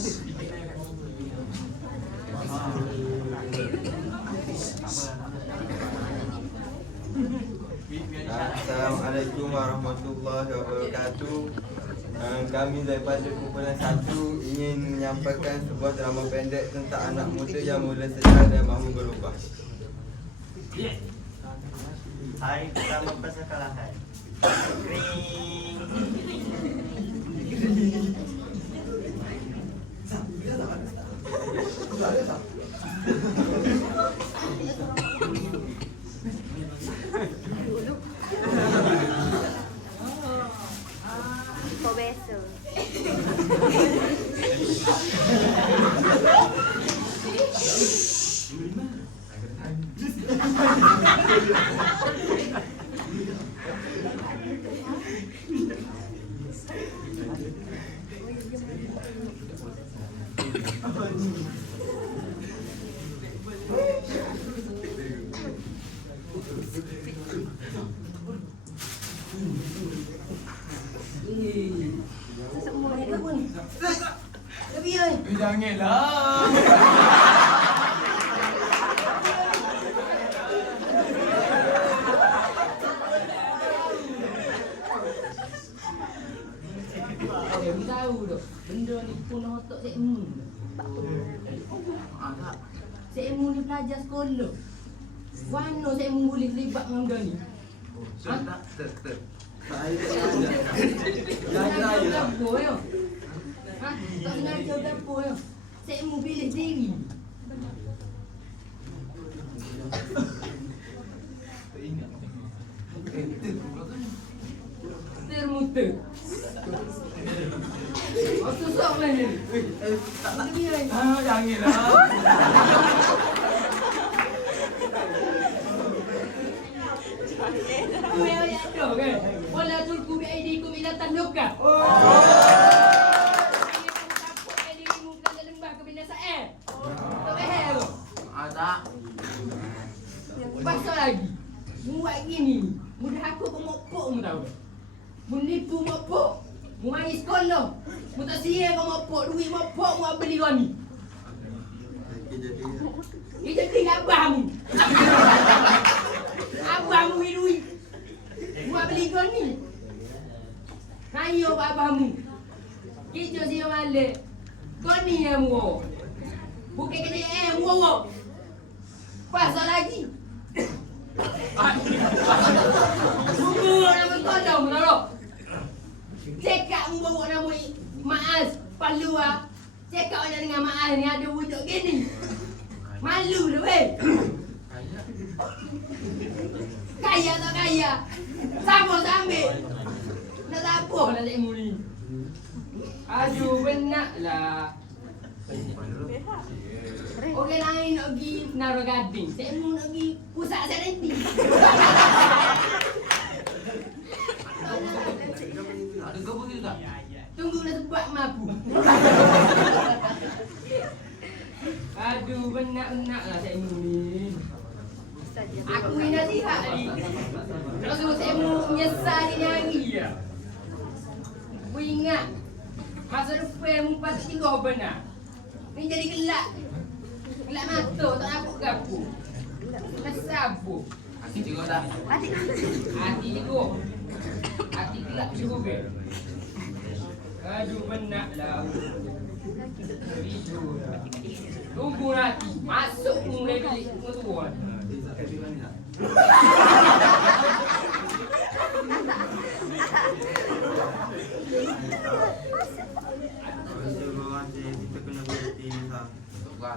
Assalamualaikum warahmatullahi wabarakatuh. Uh, kami daripada kumpulan satu ingin menyampaikan sebuah drama pendek tentang anak muda yang mula sejarah dan mahu berubah. Hari pertama persekolahan. Kring. Kau biasa. Semua ni apa ni? Tapi oi. Janganlah. Eh, aku tahu tu. Benda ni pun otak Sekmu. Sekmu ni pelajar sekolah. Mana Sekmu boleh terlibat dengan benda ni? Ha? Dapur yo. Ha? Tak sengaja dapur yo. Sekmu pilih diri. Termuta. Susah lah ni. Ah, janganlah. Kan? Tulku bi aidikum ila tanuka. Pasal lagi Buat gini Mudah aku pemopok mu tahu tak? Mu nipu mopok Main sekolah Mu tak sia kau mopok Duit mopok mu beli kau ni. Dia jadi abah mu Abah mu beli duit. Mu beli kau ni. Kayo pak abah mu. Kita sia malik Kau ni yang mu Bukan kena eh mu Pasal lagi. Buku nama kodong tahu. Cekak mu bawa nama Maaz Palu ah. Cekak orang dengan Maaz ni ada wujud gini. Malu tu weh. Kaya tak kaya. Sama sambil. Nak tak apa lah tak ni. Aduh benaklah. Orang lain nak pergi Nara Gading. Saya nak pergi pusat Serenti. Ada kau begitu tak? Tunggu dah sebab mampu. Aduh, benak-benak lah saya mu ni. Aku ni nasihat tadi. Kalau suruh saya mu menyesal ni nyanyi ya. Aku ingat. Masa depan mu patut tinggal benar. Ni jadi gelap. Gelap mata, tak nampak gapo. Nak sabu. Hati tengok dah. Hati juga. Hati gelap juga. Aduh benak lah. Tidur. Tunggu nanti. Masuk mulai bilik semua tuan. Terima kasih kena berhenti sah. Kita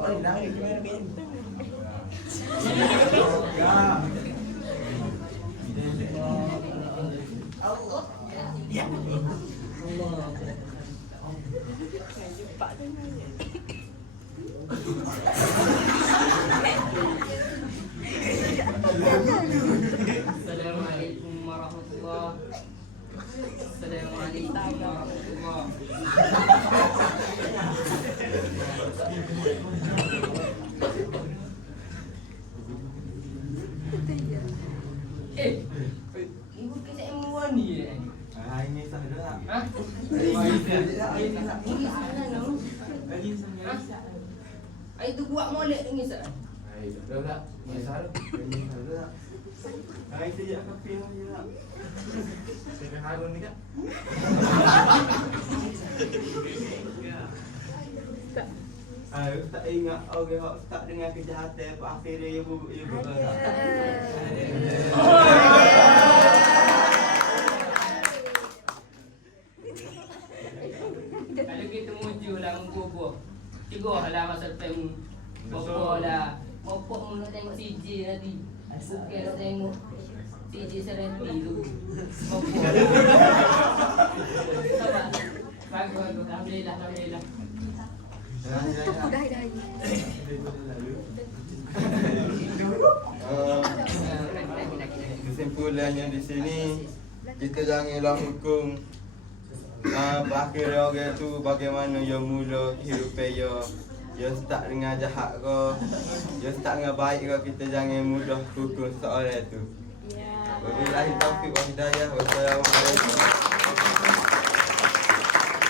Ayah. Assalamualaikum warahmatullahi Assalamualaikum warahmatullahi Eh, ibu kisah ilmu ni eh? Ah, ini. Hah? Ini sahaja. Ini no? Ini sahaja. Hah? Itu buat molek ni sah. Hai, dah dah. Ni salah. Ini sahaja. Ah, itu ya kopi saja. Saya Harun ni kan. Ah, tak ingat. Orang yang tak dengan kejahatan apa akhirnya ibu ibu. Kalau kita muncul lah mengkubuh Tiga lah masa time Bobo lah. Mu nak tengok CJ nanti Bukan nak tengok CJ Serenti tu. Bobo Sabar. Bagus bagus. Alhamdulillah Ah, Kesimpulannya di sini kita janganlah hukum uh, akhir orang tu bagaimana dia mula hidup dia. Dia start dengan jahat ke? Dia start dengan baik ke? Kita jangan mudah hukum seorang tu. Wabillahi taufiq wa hidayah. Wassalamualaikum